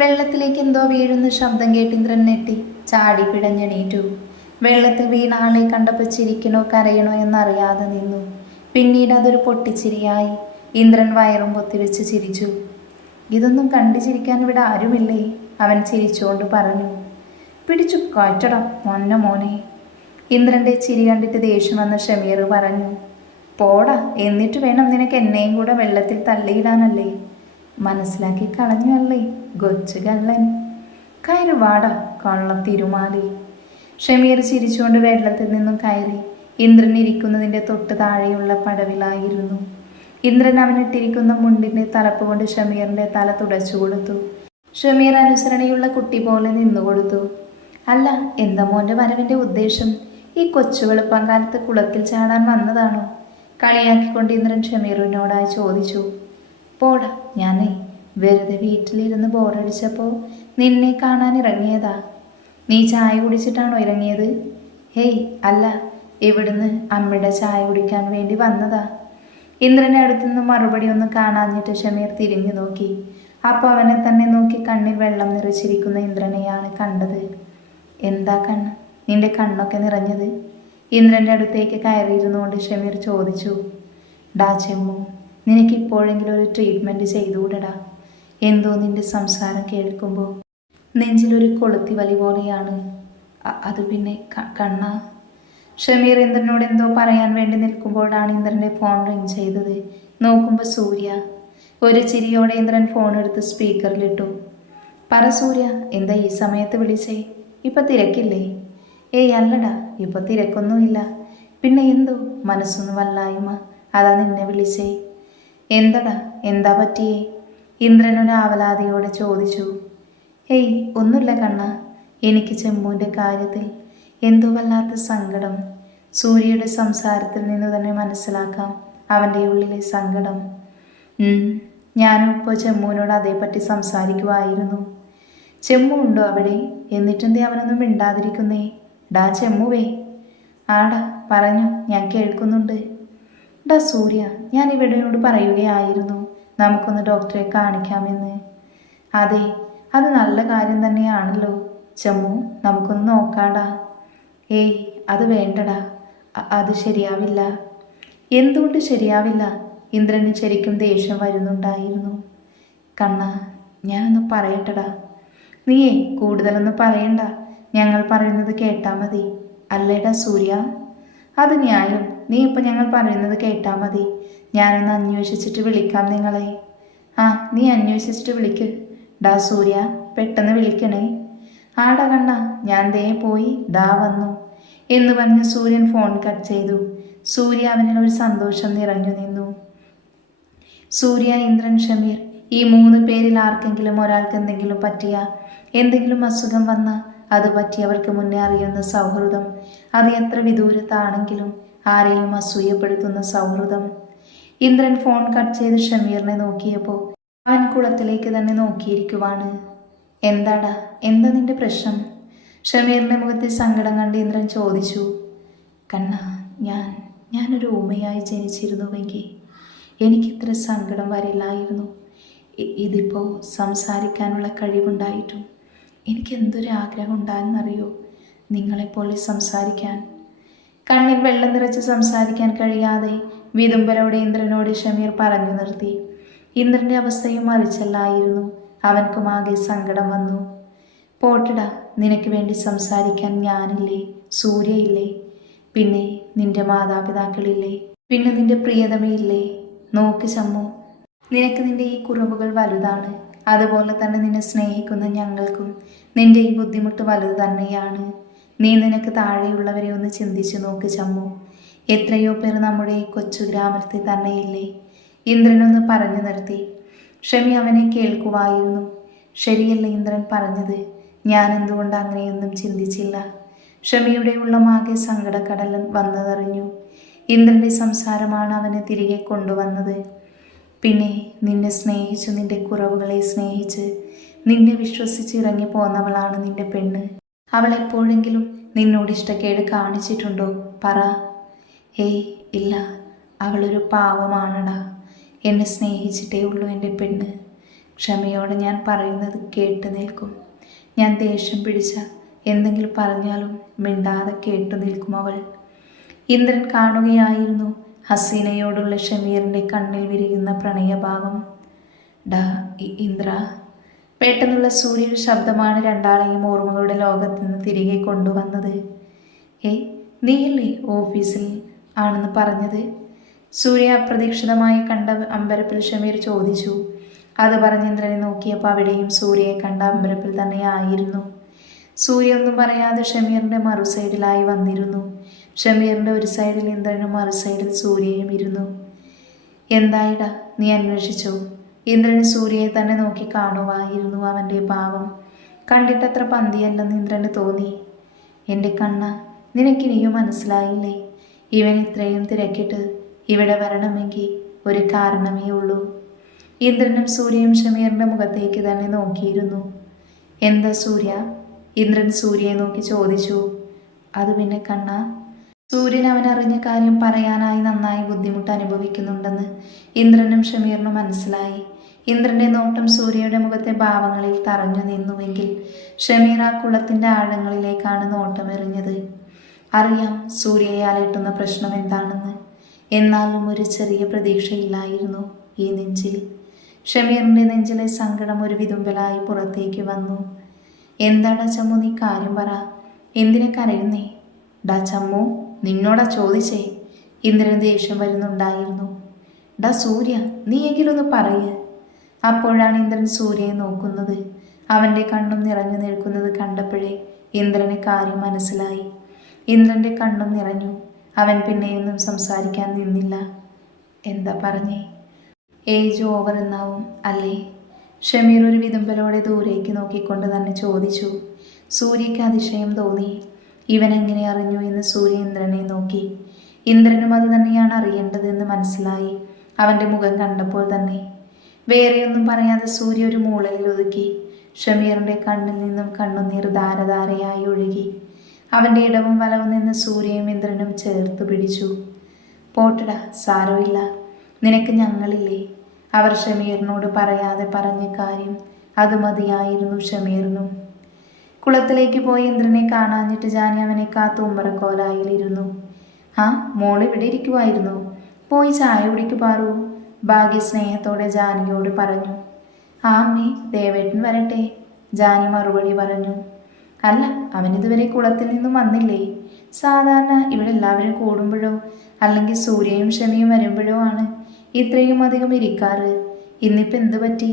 വെള്ളത്തിലേക്ക് എന്തോ വീഴുന്ന ശബ്ദം കേട്ട് ഇന്ദ്രൻ നെട്ടി ചാടി പിടഞ്ഞെണീറ്റു. വെള്ളത്തിൽ വീണ ആളെ കണ്ടപ്പോൾ ചിരിക്കണോ കരയണോ എന്നറിയാതെ നിന്നു. പിന്നീട് അതൊരു പൊട്ടിച്ചിരിയായി. ഇന്ദ്രൻ വയറും പൊത്തിവെച്ച് ചിരിച്ചു. ഇതൊന്നും കണ്ടു ചിരിക്കാൻ ഇവിടെ ആരുമില്ലേ? അവൻ ചിരിച്ചുകൊണ്ട് പറഞ്ഞു. പിടിച്ചു കാറ്റടാ മൊന്ന മോനെ. ഇന്ദ്രന്റെ ചിരി കണ്ടിട്ട് ദേഷ്യം വന്ന ഷമീർ പറഞ്ഞു. പോടാ എന്നിട്ട് വേണം നിനക്ക് എന്നെയും കൂടെ വെള്ളത്തിൽ തള്ളിയിടാനല്ലേ? മനസ്സിലാക്കി കളഞ്ഞു അല്ലേ ഗൊച്ചു കള്ളൻ കയറി വാടാ കള്ള തിരുമാലി. ഷമീർ ചിരിച്ചുകൊണ്ട് വെള്ളത്തിൽ നിന്നും കയറി. ഇന്ദ്രൻ ഇരിക്കുന്നതിന്റെ തൊട്ട് താഴെയുള്ള പടവിലായിരുന്നു. ഇന്ദ്രൻ അവനിട്ടിരിക്കുന്ന മുണ്ടിന്റെ തലപ്പ് കൊണ്ട് ഷമീറിന്റെ തല തുടച്ചു കൊടുത്തു. ഷമീർ അനുസരണയുള്ള കുട്ടി പോലെ നിന്നു കൊടുത്തു. അല്ല എന്താ മോന്റെ വരവിന്റെ ഉദ്ദേശം? ഈ കൊച്ചു വെളുപ്പം കാലത്ത് കുളത്തിൽ ചാടാൻ വന്നതാണോ? കളിയാക്കിക്കൊണ്ട് ഇന്ദ്രൻ ഷമീറിനോടായി ചോദിച്ചു. പോടാ ഞാനേ വെറുതെ വീട്ടിലിരുന്ന് ബോറടിച്ചപ്പോൾ നിന്നെ കാണാൻ ഇറങ്ങിയതാ. നീ ചായ കുടിച്ചിട്ടാണോ ഇറങ്ങിയത്? ഹേയ് അല്ല ഇവിടുന്ന് അമ്മയുടെ ചായ കുടിക്കാൻ വേണ്ടി വന്നതാ. ഇന്ദ്രനെ അടുത്തുനിന്ന് മറുപടി ഒന്നും കാണാഞ്ഞിട്ട് ഷമീർ തിരിഞ്ഞു നോക്കി. അപ്പോൾ അവനെ തന്നെ നോക്കി കണ്ണിൽ വെള്ളം നിറച്ചിരിക്കുന്ന ഇന്ദ്രനെയാണ് കണ്ടത്. എന്താ കണ്ണ്? നിന്റെ കണ്ണൊക്കെ നിറഞ്ഞത്? ഇന്ദ്രന്റെ അടുത്തേക്ക് കയറിയിരുന്നുകൊണ്ട് ഷമീർ ചോദിച്ചു. ഡാ ചെമ്മു നിനക്ക് ഇപ്പോഴെങ്കിലും ഒരു ട്രീറ്റ്മെന്റ് ചെയ്തുകൂടടാ. എന്തോ നിന്റെ സംസാരം കേൾക്കുമ്പോൾ നെഞ്ചിലൊരു കൊളുത്തി വലി പോലെയാണ്. അത് പിന്നെ കണ്ണ. ഷമീർ ഇന്ദ്രനോട് എന്തോ പറയാൻ വേണ്ടി നിൽക്കുമ്പോഴാണ് ഇന്ദ്രന്റെ ഫോൺ റിങ് ചെയ്തത്. നോക്കുമ്പോൾ സൂര്യ. ഒരു ചിരിയോടെ ഇന്ദ്രൻ ഫോൺ എടുത്ത് സ്പീക്കറിലിട്ടു പറ സൂര്യ എന്താ ഈ സമയത്ത് വിളിച്ചേ? ഇപ്പം തിരക്കില്ലേ? ഏയ് അല്ലടാ ഇപ്പം തിരക്കൊന്നുമില്ല. പിന്നെ എന്തോ? മനസ്സൊന്നും വല്ലായ്മ. അതാ നിന്നെ വിളിച്ചേ. എന്തടാ? എന്താ പറ്റിയേ? ഇന്ദ്രനൊരു ആവലാതിയോടെ ചോദിച്ചു. ഏയ് ഒന്നുമില്ല കണ്ണ. എനിക്ക് ചെമ്മുവിന്റെ കാര്യത്തിൽ എന്തോ വല്ലാത്ത സങ്കടം. സൂര്യയുടെ സംസാരത്തിൽ നിന്ന് തന്നെ മനസ്സിലാക്കാം അവന്റെ ഉള്ളിലെ സങ്കടം. ഞാനും ഇപ്പോൾ ചെമ്മുവിനോട് അതേപ്പറ്റി സംസാരിക്കുമായിരുന്നു ചെമ്മു ഉണ്ടോ അവിടെ? എന്നിട്ടെന്തേ അവനൊന്നും മിണ്ടാതിരിക്കുന്നേ? ഡാ ചെമ്മുവേ ആടാ പറഞ്ഞു ഞാൻ കേൾക്കുന്നുണ്ട്. ഡാ സൂര്യ ഞാൻ ഇവിടെയോട് പറയുകയായിരുന്നു. നമുക്കൊന്ന് ഡോക്ടറെ കാണിക്കാമെന്ന്. അതെ അത് നല്ല കാര്യം തന്നെയാണല്ലോ. ചമ്മു നമുക്കൊന്ന് നോക്കാടാ. ഏയ് അത് വേണ്ടടാ. അത് ശരിയാവില്ല. എന്തുകൊണ്ട് ശരിയാവില്ല? ഇന്ദ്രന് ശരിക്കും ദേഷ്യം വരുന്നുണ്ടായിരുന്നു. കണ്ണ ഞാനൊന്ന് പറയട്ടടാ. നീയേ കൂടുതലൊന്നും പറയണ്ട. ഞങ്ങൾ പറയുന്നത് കേട്ടാൽ മതി. അല്ലേടാ സൂര്യ? അത് ന്യായം. നീ ഇപ്പം ഞങ്ങൾ പറയുന്നത് കേട്ടാൽ മതി. ഞാനൊന്ന് അന്വേഷിച്ചിട്ട് വിളിക്കാം നിങ്ങളെ. ആ നീ അന്വേഷിച്ചിട്ട് വിളിക്ക്. ഡാ സൂര്യ പെട്ടെന്ന് വിളിക്കണേ. ആടാ കണ്ണ ഞാൻ ദേ പോയി ദാ വന്നു. എന്ന് പറഞ്ഞ് സൂര്യൻ ഫോൺ കട്ട് ചെയ്തു. സൂര്യ അവനിൽ ഒരു സന്തോഷം നിറഞ്ഞു നിന്നു. സൂര്യ ഇന്ദ്രൻ ഷമീർ ഈ മൂന്ന് പേരിൽ ആർക്കെങ്കിലും ഒരാൾക്ക് എന്തെങ്കിലും പറ്റിയ? എന്തെങ്കിലും അസുഖം വന്ന അത് പറ്റിയവർക്ക് മുന്നേ അറിയുന്ന സൗഹൃദം. അത് എത്ര വിദൂരത്താണെങ്കിലും ആരെയും അസൂയപ്പെടുത്തുന്ന സൗഹൃദം. ഇന്ദ്രൻ ഫോൺ കട്ട് ചെയ്ത് ഷമീറിനെ നോക്കിയപ്പോൾ അവൻ കുളത്തിലേക്ക് തന്നെ നോക്കിയിരിക്കുവാണ്. എന്താടാ എന്താ നിന്റെ പ്രശ്നം? ഷമീറിന്റെ മുഖത്തെ സങ്കടം കണ്ട് ഇന്ദ്രൻ ചോദിച്ചു കണ്ണ ഞാൻ ഞാനൊരു ഊമയായി ജനിച്ചിരുന്നുവെങ്കിൽ എനിക്കിത്ര സങ്കടം വരില്ലായിരുന്നു. ഇതിപ്പോൾ സംസാരിക്കാനുള്ള കഴിവുണ്ടായിട്ടും എനിക്ക് എന്തൊരു ആഗ്രഹം ഉണ്ടായെന്നറിയോ നിങ്ങളെപ്പോലെ സംസാരിക്കാൻ കണ്ണിൽ വെള്ളം നിറച്ച് സംസാരിക്കാൻ കഴിയാതെ വിതുമ്പലോടെ ഇന്ദ്രനോട് ഷമീർ പറഞ്ഞു നിർത്തി. ഇന്ദ്രന്റെ അവസ്ഥയും മറിച്ചല്ലായിരുന്നു. അവൻക്കുമാകെ സങ്കടം വന്നു. പോട്ടടാ നിനക്ക് വേണ്ടി സംസാരിക്കാൻ ഞാനില്ലേ? സൂര്യയില്ലേ? പിന്നെ നിന്റെ മാതാപിതാക്കളില്ലേ? പിന്നെ നിന്റെ പ്രിയതമയില്ലേ? നോക്ക് ചമ്മു നിനക്ക് നിന്റെ ഈ കുറവുകൾ വലുതാണ്. അതുപോലെ തന്നെ നിന്നെ സ്നേഹിക്കുന്ന ഞങ്ങൾക്കും നിന്റെ ഈ ബുദ്ധിമുട്ട് വലുത് തന്നെയാണ്. നീ നിനക്ക് താഴെയുള്ളവരെ ഒന്ന് ചിന്തിച്ചു നോക്ക് ചമ്മു. എത്രയോ പേർ നമ്മുടെ ഈ കൊച്ചു ഗ്രാമത്തിൽ തന്നെയില്ലേ? ഇന്ദ്രനൊന്ന് പറഞ്ഞു നിർത്തി. ഷമി അവനെ കേൾക്കുവായിരുന്നു. ശരിയല്ല ഇന്ദ്രൻ പറഞ്ഞത്? ഞാൻ എന്തുകൊണ്ട് അങ്ങനെയൊന്നും ചിന്തിച്ചില്ല? ഷമിയുടെ ഉള്ളമാകെ സങ്കടക്കടൽ വന്നതറിഞ്ഞു. ഇന്ദ്രന്റെ സംസാരമാണ് അവനെ തിരികെ കൊണ്ടുവന്നത്. പിന്നെ നിന്നെ സ്നേഹിച്ചു നിന്റെ കുറവുകളെ സ്നേഹിച്ച് നിന്നെ വിശ്വസിച്ച് ഇറങ്ങി പോന്നവളാണ് നിന്റെ പെണ്ണ്. അവൾ എപ്പോഴെങ്കിലും നിന്നോട് ഇഷ്ടക്കേട് കാണിച്ചിട്ടുണ്ടോ? പറ. ഏയ് ഇല്ല. അവളൊരു പാവമാണടാ. എന്നെ സ്നേഹിച്ചിട്ടേ ഉള്ളൂ എന്റെ പെണ്ണ്. ക്ഷമയോടെ ഞാൻ പറയുന്നത് കേട്ടു നിൽക്കും. ഞാൻ ദേഷ്യം പിടിച്ച എന്തെങ്കിലും പറഞ്ഞാലും മിണ്ടാതെ കേട്ടു നിൽക്കും അവൾ. ഇന്ദ്രൻ കാണുകയായിരുന്നു ഹസീനയോടുള്ള ഷമീറിന്റെ കണ്ണിൽ വിരിയുന്ന പ്രണയഭാവം. ഡാ ഇന്ദ്ര. പെട്ടെന്നുള്ള സൂര്യൻ ശബ്ദമാണ് രണ്ടാളെയും ഓർമ്മകളുടെ ലോകത്ത് നിന്ന് തിരികെ കൊണ്ടുവന്നത്. ഏ നീയല്ലേ ഓഫീസിൽ? ആണെന്ന് പറഞ്ഞത്. സൂര്യ അപ്രതീക്ഷിതമായി കണ്ട അമ്പരപ്പിൽ ഷമീർ ചോദിച്ചു. അത് പറഞ്ഞ് ഇന്ദ്രനെ നോക്കിയപ്പോൾ അവിടെയും സൂര്യയെ കണ്ട അമ്പരപ്പിൽ തന്നെയായിരുന്നു സൂര്യ ഒന്നും പറയാതെ ഷമീറിന്റെ മറു സൈഡിലായി വന്നിരുന്നു. ഷമീറിന്റെ ഒരു സൈഡിൽ ഇന്ദ്രനും മറു സൈഡിൽ സൂര്യയും ഇരുന്നു. എന്തായിടാ നീ അന്വേഷിച്ചോ? ഇന്ദ്രൻ സൂര്യയെ തന്നെ നോക്കി കാണുവായിരുന്നു അവന്റെ ഭാവം കണ്ടിട്ടത്ര പന്തിയല്ലെന്ന് ഇന്ദ്രന് തോന്നി. എന്റെ കണ്ണ നിനക്കിനിയും മനസ്സിലായില്ലേ? ഇവൻ ഇത്രയും തിരക്കിട്ട് ഇവിടെ വരണമെങ്കിൽ ഒരു കാരണമേ ഉള്ളൂ. ഇന്ദ്രനും സൂര്യയും ഷമീറിന്റെ മുഖത്തേക്ക് തന്നെ നോക്കിയിരുന്നു. എന്താ സൂര്യ? ഇന്ദ്രൻ സൂര്യയെ നോക്കി ചോദിച്ചു. അത് പിന്നെ കണ്ണ? സൂര്യൻ അവനറിഞ്ഞ കാര്യം പറയാനായി നന്നായി ബുദ്ധിമുട്ട് അനുഭവിക്കുന്നുണ്ടെന്ന് ഇന്ദ്രനും ഷമീറിനും മനസ്സിലായി. ഇന്ദ്രന്റെ നോട്ടം സൂര്യയുടെ മുഖത്തെ ഭാവങ്ങളിൽ തറഞ്ഞു നിന്നുവെങ്കിൽ ഷമീർ ആ കുളത്തിന്റെ ആഴങ്ങളിലേക്കാണ് നോട്ടമെറിഞ്ഞത്. അറിയാം സൂര്യയെ അലട്ടുന്ന പ്രശ്നം എന്താണെന്ന്. എന്നാലും ഒരു ചെറിയ പ്രതീക്ഷയില്ലായിരുന്നു ഈ നെഞ്ചിൽ. ഷമീറിന്റെ നെഞ്ചിലെ സങ്കടം ഒരു വിതുമ്പലായി പുറത്തേക്ക് വന്നു. എന്താടാ ചമ്മു നീ കാര്യം പറ. എന്തിനെ കരയുന്നേ? ഡാ ചമ്മു നിന്നോടാ ചോദിച്ചേ. ഇന്ദ്രൻ ദേഷ്യം വരുന്നുണ്ടായിരുന്നു. ഡാ സൂര്യ നീ എങ്കിലൊന്ന് പറയ്. അപ്പോഴാണ് ഇന്ദ്രൻ സൂര്യയെ നോക്കുന്നത്. അവന്റെ കണ്ണും നിറഞ്ഞു നിൽക്കുന്നത് കണ്ടപ്പോഴേ ഇന്ദ്രന് കാര്യം മനസ്സിലായി. ഇന്ദ്രന്റെ കണ്ണും നിറഞ്ഞു. അവൻ പിന്നെയൊന്നും സംസാരിക്കാൻ നിന്നില്ല. എന്താ പറഞ്ഞേ? ഏജ് ഓവർ എന്നാവും അല്ലേ? ഷമീർ ഒരു വിതുമ്പലോടെ ദൂരേക്ക് നോക്കിക്കൊണ്ട് തന്നെ ചോദിച്ചു. സൂര്യയ്ക്ക് അതിശയം തോന്നി. ഇവൻ എങ്ങനെ അറിഞ്ഞു എന്ന് സൂര്യ ഇന്ദ്രനെ നോക്കി. ഇന്ദ്രനും അത് തന്നെയാണ് അറിയേണ്ടതെന്ന് മനസ്സിലായി. അവന്റെ മുഖം കണ്ടപ്പോൾ തന്നെ. വേറെയൊന്നും പറയാതെ സൂര്യ ഒരു മൂളലിൽ ഒതുക്കി. ഷമീറിന്റെ കണ്ണിൽ നിന്നും കണ്ണുനീർ ധാരധാരയായി ഒഴുകി. അവന്റെ ഇടവും വലവും നിന്ന് സൂര്യയും ഇന്ദ്രനും ചേർത്ത് പിടിച്ചു. പോട്ടടാ സാരമില്ല. നിനക്ക് ഞങ്ങളില്ലേ അവർ ഷമീറിനോട് പറയാതെ പറഞ്ഞ കാര്യം അത് മതിയായിരുന്നു ഷമീറിനും. കുളത്തിലേക്ക് പോയി ഇന്ദ്രനെ കാണാഞ്ഞിട്ട് ജാനി അവനെ കാത്തു ഉമ്മറക്കോലായിലിരുന്നു ആ മോൾ ഇവിടെ ഇരിക്കുമായിരുന്നു പോയി ചായ കുടിക്കു പാറു ഭാഗ്യ സ്നേഹത്തോടെ ജാനിയോട് പറഞ്ഞു. ആ അമ്മേ ദേവേട്ടൻ വരട്ടെ ജാനി മറുപടി പറഞ്ഞു. അല്ല അവനിതുവരെ കുളത്തിൽ നിന്നും വന്നില്ലേ? സാധാരണ ഇവിടെ എല്ലാവരും കൂടുമ്പോഴോ അല്ലെങ്കിൽ സൂര്യയും ക്ഷമയും വരുമ്പോഴോ ആണ് ഇത്രയും അധികം ഇരിക്കാറ്. ഇന്നിപ്പോൾ എന്തു പറ്റി?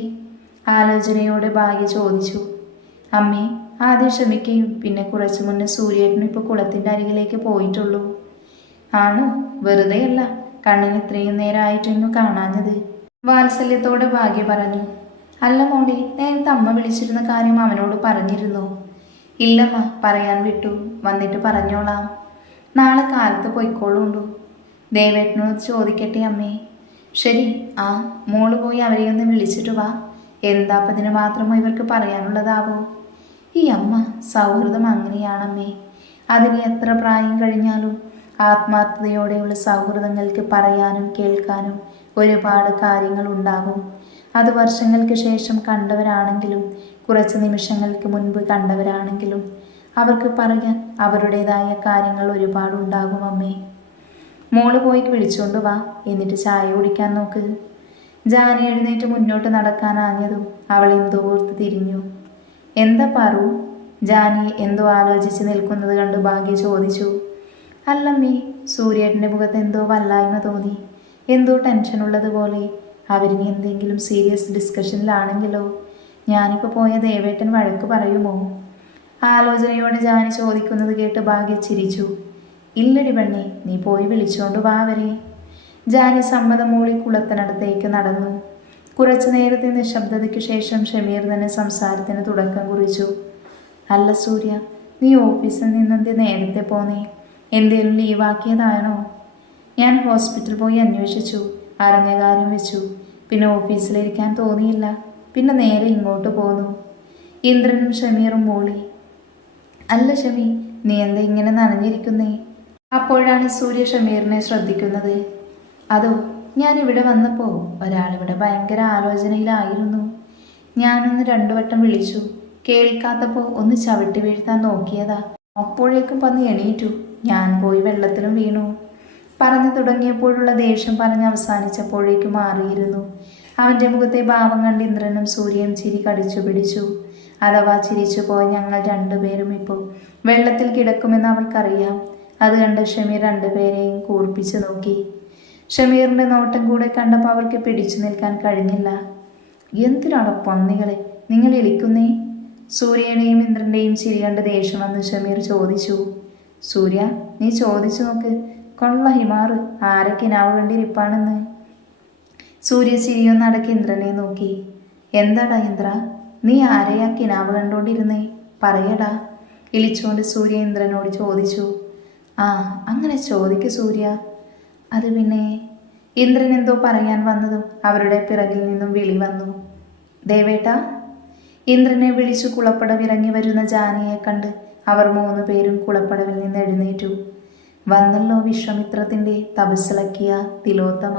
ആലോചനയോടെ ഭാഗ്യ ചോദിച്ചു. അമ്മേ ആദ്യം ക്ഷമിക്കുകയും പിന്നെ കുറച്ചു മുന്നേ സൂര്യേട്ടനും ഇപ്പോൾ കുളത്തിന്റെ അരികിലേക്ക് പോയിട്ടുള്ളൂ. ആണോ? വെറുതെയല്ല. കണ്ണിന് ഇത്രയും നേരമായിട്ടൊന്നും കാണാഞ്ഞത്. വാത്സല്യത്തോടെ ഭാഗ്യ പറഞ്ഞു. അല്ല മോളി നേരത്തെ അമ്മ വിളിച്ചിരുന്ന കാര്യം അവനോട് പറഞ്ഞിരുന്നു. ഇല്ലമ്മ പറയാൻ വിട്ടു. വന്നിട്ട് പറഞ്ഞോളാം. നാളെ കാലത്ത് പൊയ്ക്കോളുണ്ടു. ദേവേട്ടനോട് ചോദിക്കട്ടെ അമ്മേ. ശരി ആ മോൾ പോയി അവരെയൊന്ന് വിളിച്ചിട്ട് വാ. എന്താപ്പതിന് മാത്രമോ ഇവർക്ക് പറയാനുള്ളതാവോ. ഈ അമ്മ സൗഹൃദം അങ്ങനെയാണമ്മേ. അതിന് എത്ര പ്രായം കഴിഞ്ഞാലും ആത്മാർത്ഥതയോടെയുള്ള സൗഹൃദങ്ങൾക്ക് പറയാനും കേൾക്കാനും ഒരുപാട് കാര്യങ്ങൾ ഉണ്ടാകും അത് വർഷങ്ങൾക്ക് ശേഷം കണ്ടവരാണെങ്കിലും കുറച്ച് നിമിഷങ്ങൾക്ക് മുൻപ് കണ്ടവരാണെങ്കിലും അവർക്ക് പറയാൻ അവരുടേതായ കാര്യങ്ങൾ ഒരുപാടുണ്ടാകും അമ്മേ മോൾ പോയി വിളിച്ചുകൊണ്ട് വാ എന്നിട്ട് ചായ കുടിക്കാൻ നോക്ക്. ജാനി എഴുന്നേറ്റ് മുന്നോട്ട് നടക്കാനാഞ്ഞതും അവൾ എന്തോർത്ത് തിരിഞ്ഞു. എന്താ പാറു? ജാനി എന്തോ ആലോചിച്ച് നിൽക്കുന്നത് കണ്ട് ഭാഗ്യ ചോദിച്ചു. അല്ലമ്മി സൂര്യേട്ടന്റെ മുഖത്ത് എന്തോ വല്ലായ്മ തോന്നി. എന്തോ ടെൻഷൻ ഉള്ളതുപോലെ അവരിനി എന്തെങ്കിലും സീരിയസ് ഡിസ്കഷനിലാണെങ്കിലോ ഞാനിപ്പോൾ പോയ ദേവേട്ടൻ വഴക്ക് പറയുമോ? ആലോചനയോടെ ജാനി ചോദിക്കുന്നത് കേട്ട് ഭാഗ്യ ചിരിച്ചു. ഇല്ലടി പെണ്ണെ നീ പോയി വിളിച്ചോണ്ട് വാ അവരെ ജാനി സമ്മതം മൂളി കുളത്തിനടുത്തേക്ക് നടന്നു. കുറച്ചു നേരത്തെ നിശബ്ദതയ്ക്ക് ശേഷം ഷമീർ തന്നെ സംസാരത്തിന് തുടക്കം കുറിച്ചു. അല്ല സൂര്യ നീ ഓഫീസിൽ നിന്നെന്ത് നേരത്തെ പോന്നേ? എന്തേലും ലീവാക്കിയതാണോ ഞാൻ ഹോസ്പിറ്റൽ പോയി അന്വേഷിച്ചു. അരങ്ങകാരം വെച്ചു. പിന്നെ ഓഫീസിലിരിക്കാൻ തോന്നിയില്ല. പിന്നെ നേരെ ഇങ്ങോട്ട് പോന്നു. ഇന്ദ്രനും ഷമീറും മൂളി അല്ല ഷമി നീ എന്താ ഇങ്ങനെ നനഞ്ഞിരിക്കുന്നേ? അപ്പോഴാണ് സൂര്യ ഷമീറിനെ ശ്രദ്ധിക്കുന്നത്. അതോ ഞാൻ ഇവിടെ വന്നപ്പോൾ ഒരാളിവിടെ ഭയങ്കര ആലോചനയിലായിരുന്നു. ഞാനൊന്ന് രണ്ടു വട്ടം വിളിച്ചു. കേൾക്കാത്തപ്പോൾ ഒന്ന് ചവിട്ടി വീഴ്ത്താൻ നോക്കിയതാ. അപ്പോഴേക്കും പന്ന് എണീറ്റു. ഞാൻ പോയി വെള്ളത്തിലും വീണു. പറഞ്ഞു തുടങ്ങിയപ്പോഴുള്ള ദേഷ്യം പറഞ്ഞ് അവസാനിച്ചപ്പോഴേക്കും മാറിയിരുന്നു. അവന്റെ മുഖത്തെ ഭാവം കണ്ട് ഇന്ദ്രനും സൂര്യനും ചിരി കടിച്ചു പിടിച്ചു. അഥവാ ചിരിച്ചു പോയ ഞങ്ങൾ രണ്ടുപേരും ഇപ്പോൾ വെള്ളത്തിൽ കിടക്കുമെന്ന് അവർക്കറിയാം. അത് കണ്ട് ഷമി രണ്ടുപേരെയും കൂർപ്പിച്ചു നോക്കി. ഷമീറിന്റെ നോട്ടം കൂടെ കണ്ടപ്പോൾ അവർക്ക് പിടിച്ചു നിൽക്കാൻ കഴിഞ്ഞില്ല. എന്തിനാണ് പന്നികളെ? നിങ്ങൾ ഇളിക്കുന്നേ? സൂര്യയുടെയും ഇന്ദ്രന്റെയും ചിരി കണ്ട് ദേഷ്യം വന്ന് ഷമീർ ചോദിച്ചു. സൂര്യ നീ ചോദിച്ചു നോക്ക്. കൊള്ള ഹിമാറ് ആരൊക്കെ നാവ് സൂര്യ ചിരിയൊന്ന് അടക്കി ഇന്ദ്രനെ നോക്കി. എന്താടാ ഇന്ദ്ര? നീ ആരെയാ കിനാവ് കണ്ടോണ്ടിരുന്നേ പറയടാ. ഇളിച്ചുകൊണ്ട് സൂര്യ ഇന്ദ്രനോട് ചോദിച്ചു. ആ അങ്ങനെ ചോദിക്കു സൂര്യ. അത് പിന്നെ ഇന്ദ്രൻ എന്തോ പറയാൻ വന്നതും അവരുടെ പിറകിൽ നിന്നും വിളി വന്നു. ദേവേട്ട ഇന്ദ്രനെ വിളിച്ചു കുളപ്പടവ് ഇറങ്ങി വരുന്ന ജാനയെ കണ്ട് അവർ മൂന്ന് പേരും കുളപ്പടവിൽ നിന്ന് എഴുന്നേറ്റു. വന്നല്ലോ വിശ്വമിത്രത്തിന്റെ തപസ്സിളക്കിയ തിലോത്തമ.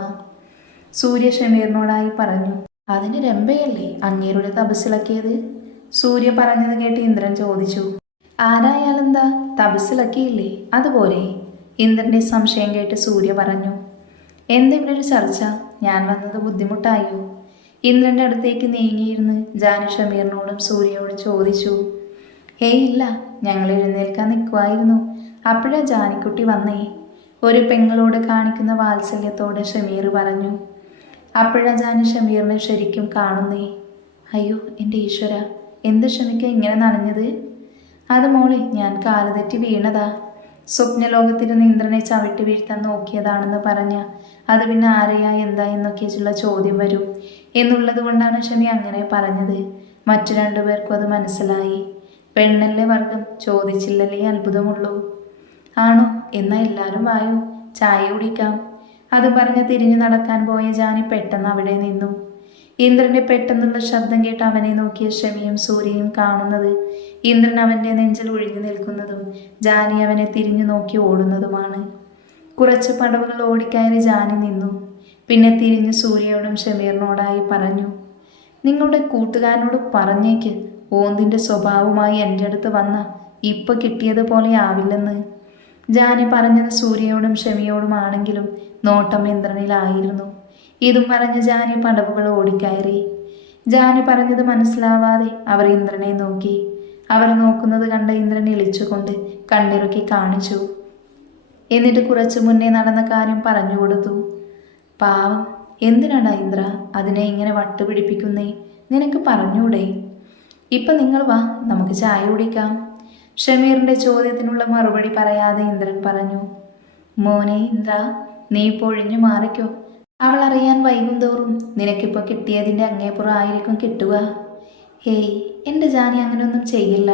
സൂര്യ ഷമീറിനോടായി പറഞ്ഞു അതിന് രമ്പയല്ലേ അങ്ങേരുടെ തപസ്സിളക്കിയത്? സൂര്യ പറഞ്ഞത് കേട്ട് ഇന്ദ്രൻ ചോദിച്ചു ആരായാലെന്താ തപസ്സിളക്കിയില്ലേ? അതുപോലെ ഇന്ദ്രന്റെ സംശയം കേട്ട് സൂര്യ പറഞ്ഞു എന്തിവിടെ ഒരു ചർച്ച? ഞാൻ വന്നത് ബുദ്ധിമുട്ടായോ? ഇന്ദ്രന്റെ അടുത്തേക്ക് നീങ്ങിയിരുന്ന് ജാനു ഷമീറിനോടും സൂര്യയോട് ചോദിച്ചു ഹേയ് ഇല്ല ഞങ്ങൾ എഴുന്നേൽക്കാൻ നിൽക്കുമായിരുന്നു അപ്പോഴാ ജാനിക്കുട്ടി വന്നേ? ഒരു പെങ്ങളോട് കാണിക്കുന്ന വാത്സല്യത്തോടെ ഷമീർ പറഞ്ഞു അപ്പോഴാ ജാനി ഷമീറിനെ ശരിക്കും കാണുന്നേ? അയ്യോ എന്റെ ഈശ്വര എന്ത് ക്ഷമിക്ക ഇങ്ങനെ നനഞ്ഞത്? അത് മോളെ ഞാൻ കാലുതെറ്റി വീണതാ. സ്വപ്നലോകത്തിരുന്ന് ഇന്ദ്രനെ ചവിട്ടി വീഴ്ത്താൻ നോക്കിയതാണെന്ന് പറഞ്ഞ അത് പിന്നെ ആരെയാ? എന്താ? എന്നൊക്കെയുള്ള ചോദ്യം വരും. എന്നുള്ളത് കൊണ്ടാണ് ഷമി അങ്ങനെ പറഞ്ഞത്. മറ്റു രണ്ടുപേർക്കും അത് മനസ്സിലായി. പെണ്ണല്ലേ വർഗം? ചോദിച്ചില്ലല്ലേ? അത്ഭുതമുള്ളൂ. ആണോ? എന്നാ എല്ലാവരും വായു? ചായ കുടിക്കാം. അത് പറഞ്ഞ് തിരിഞ്ഞു നടക്കാൻ പോയ ജാനി പെട്ടെന്ന് അവിടെ നിന്നു. ഇന്ദ്രന്റെ പെട്ടെന്നുള്ള ശബ്ദം കേട്ട് അവനെ നോക്കിയ ഷമിയും സൂര്യയും കാണുന്നത്. ഇന്ദ്രൻ അവന്റെ നെഞ്ചിൽ ഒഴിഞ്ഞു നിൽക്കുന്നതും ജാനി അവനെ തിരിഞ്ഞു നോക്കി ഓടുന്നതുമാണ്. കുറച്ച് പടവുകൾ ഓടിക്കയറി ജാനി നിന്നു. പിന്നെ തിരിഞ്ഞു സൂര്യയോടും ഷമീറിനോടായി പറഞ്ഞു നിങ്ങളുടെ കൂട്ടുകാരനോട് പറഞ്ഞേക്ക്. ഓന്തിന്റെ സ്വഭാവമായി എന്റെ അടുത്ത് വന്ന ഇപ്പൊ കിട്ടിയതുപോലെ ആവില്ലെന്ന്. ജാനി പറഞ്ഞത് സൂര്യയോടും ഷമിയോടുമാണെങ്കിലും നോട്ടം ഇന്ദ്രനിലായിരുന്നു. ഇതും പറഞ്ഞ് ജാനി പടവുകൾ ഓടിക്കയറി. ജാനി പറഞ്ഞത് മനസ്സിലാവാതെ അവർ ഇന്ദ്രനെ നോക്കി. അവർ നോക്കുന്നത് കണ്ട ഇന്ദ്രൻ ഇളിച്ചുകൊണ്ട് കണ്ണിറുക്കി കാണിച്ചു. എന്നിട്ട് കുറച്ചു മുന്നേ നടന്ന കാര്യം പറഞ്ഞു കൊടുത്തു. പാവം എന്തിനാടാ ഇന്ദ്ര? അതിനെ ഇങ്ങനെ വട്ടുപിടിപ്പിക്കുന്നേ? നിനക്ക് പറഞ്ഞൂടെ? ഇപ്പം നിങ്ങൾ വാ നമുക്ക് ചായ കുടിക്കാം. ഷമീറിന്റെ ചോദ്യത്തിനുള്ള മറുപടി പറയാതെ ഇന്ദ്രൻ പറഞ്ഞു മോനെ ഇന്ദ്ര നീ പൊഴിഞ്ഞു മാറിക്കോ. അവൾ അറിയാൻ വൈകുന്തോറും നിനക്കിപ്പോൾ കിട്ടിയതിന്റെ അങ്ങേപ്പുറം ആയിരിക്കും കിട്ടുക. ഹേയ് എന്റെ ജാനി അങ്ങനെയൊന്നും ചെയ്യില്ല.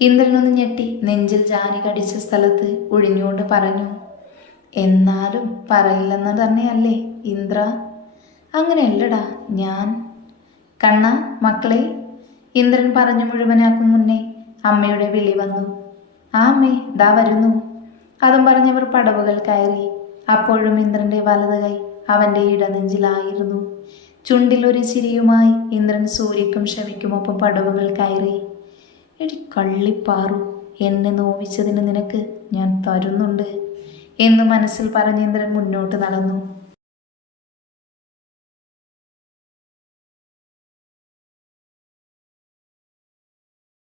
ഇന്ദ്രനൊന്ന് ഞെട്ടി നെഞ്ചിൽ ജാനി കടിച്ച സ്ഥലത്ത് ഒഴിഞ്ഞുകൊണ്ട് പറഞ്ഞു എന്നാലും പറയില്ലെന്ന് തന്നെയല്ലേ ഇന്ദ്ര? അങ്ങനെയല്ലടാ ഞാൻ. കണ്ണ മക്കളെ. ഇന്ദ്രൻ പറഞ്ഞു മുഴുവനാക്കും മുന്നേ അമ്മയുടെ വിളി വന്നു. ആ അമ്മേ ദാ വരുന്നു. അതും പറഞ്ഞവർ പടവുകൾ കയറി. അപ്പോഴും ഇന്ദ്രന്റെ വലത് കൈ അവന്റെ ഇടനെഞ്ചിലായിരുന്നു. ചുണ്ടിലൊരു ചിരിയുമായി ഇന്ദ്രൻ സൂര്യക്കും ക്ഷമിക്കുമൊപ്പം പടവുകൾ കയറി. എടി കള്ളിപ്പാറു എന്നെ നോവിച്ചതിന് നിനക്ക് ഞാൻ തരുന്നുണ്ട് എന്ന് മനസ്സിൽ പറഞ്ഞ് ഇന്ദ്രൻ മുന്നോട്ട് നടന്നു.